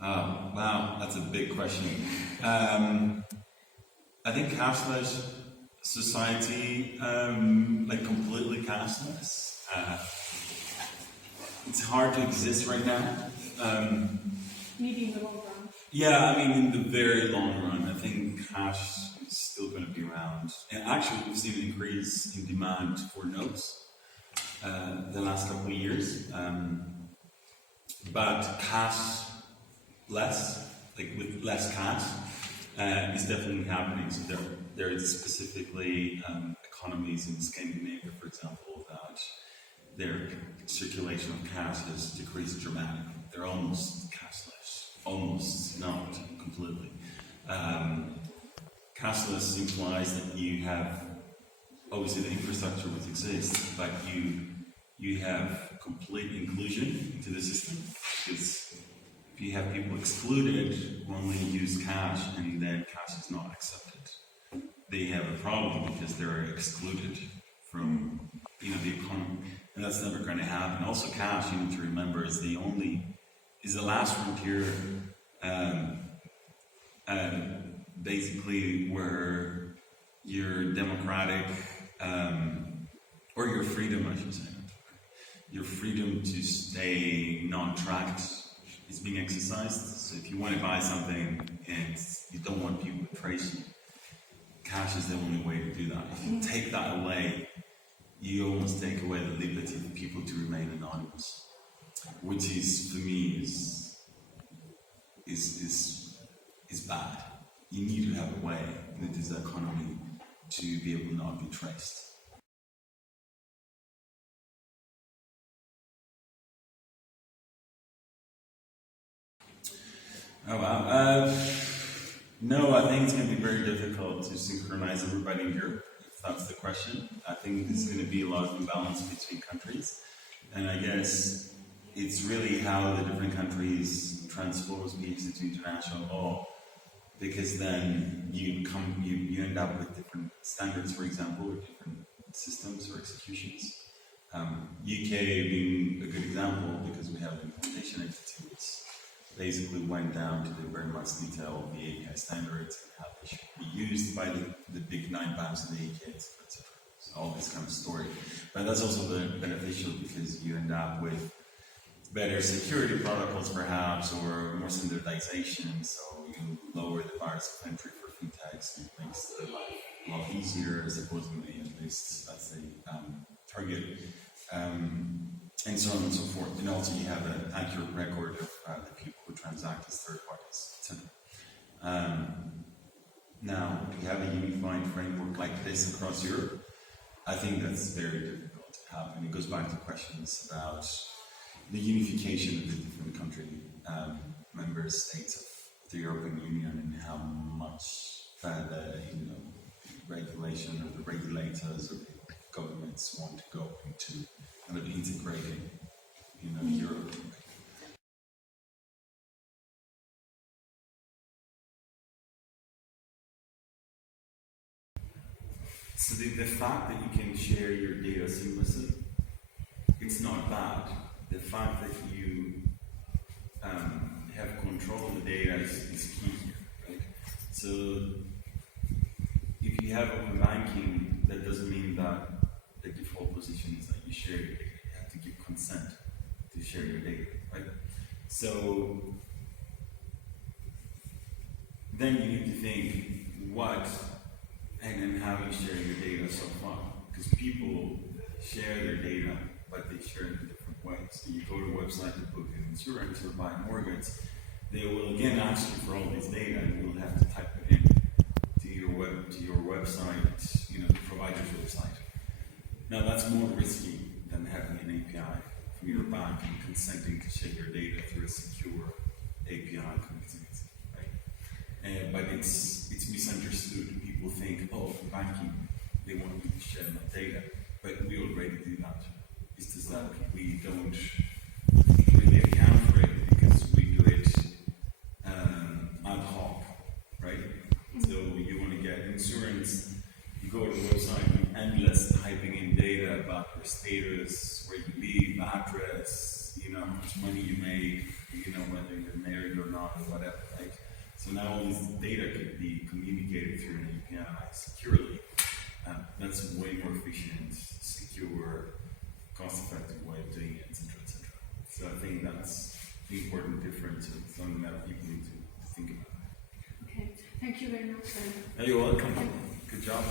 Wow, that's a big question. I think cashless society, like completely cashless, it's hard to exist right now. Maybe in the long run. Yeah, I mean, in the very long run, I think cash is still going to be around. And actually, we've seen an increase in demand for notes the last couple of years. But cash less, like with less cash, is definitely happening. So there is specifically economies in Scandinavia, for example, that their circulation of cash has decreased dramatically. They're almost cashless, almost not completely. Cashless implies that you have obviously the infrastructure which exists, but you have complete inclusion into the system, because if you have people excluded who only use cash and then cash is not accepted, they have a problem because they're excluded from the economy, and that's never going to happen. Also, cash, you need to remember, is the last frontier, basically where your democratic or your freedom, I should say, your freedom to stay non-tracked is being exercised. So if you want to buy something and you don't want people to trace you, cash is the only way to do that. If you take that away, you almost take away the liberty of people to remain anonymous, which is, for me, is bad. You need to have a way in this economy to be able to not be traced. Oh wow. No, I think it's going to be very difficult to synchronize everybody in Europe, if that's the question. I think there's going to be a lot of imbalance between countries. And I guess it's really how the different countries transpose these into international law, because then you end up with different standards, for example, or different systems or executions. UK being a good example, because we have an implementation entity which basically went down to the very much detail of the API standards and how they should be used by the big 9 banks in the UK, etc. So all this kind of story. But that's also beneficial because you end up with better security protocols perhaps, or more standardization, so you lower the bars of entry for fintechs, and it makes the life a lot easier, supposedly, at least that's the target. And so on and so forth. And also you have an accurate record of the people who transact as third parties, etc. Now, do you have a unified framework like this across Europe? I think that's very difficult to have, and it goes back to questions about the unification of the different country member states of the European Union, and how much further, regulation of the regulators or the governments want to go into kind of integrating, Europe. So the fact that you can share your data seamlessly, it's not bad. The fact that you have control of the data is key here, right? So if you have open banking, that doesn't mean that the default position is that you share your data. You have to give consent to share your data, right? So then you need to think what and how you share your data so far, because people share their data, but they share it in different ways. So you go to a website to book an insurance or buy a mortgage, they will again ask you for all this data, and you'll have to type it in to your website, the provider's website. Now that's more risky than having an API from your bank and consenting to share your data through a secure API connectivity, right? But it's misunderstood. People think, oh, for banking, they want me to share my data, but we already do that. It's just that we don't really account for it because we do it ad hoc, right? So you want to get insurance, you go to the website, endless typing in data about your status, where you live, address, how much money you make, you know whether you're married or not, or whatever, right? So now all this data could be communicated through an API securely. That's a way more efficient, secure, cost-effective way of doing it, etc., etc. So I think that's the important difference and something that people need to think about. Okay, thank you very much. You're welcome. Good job.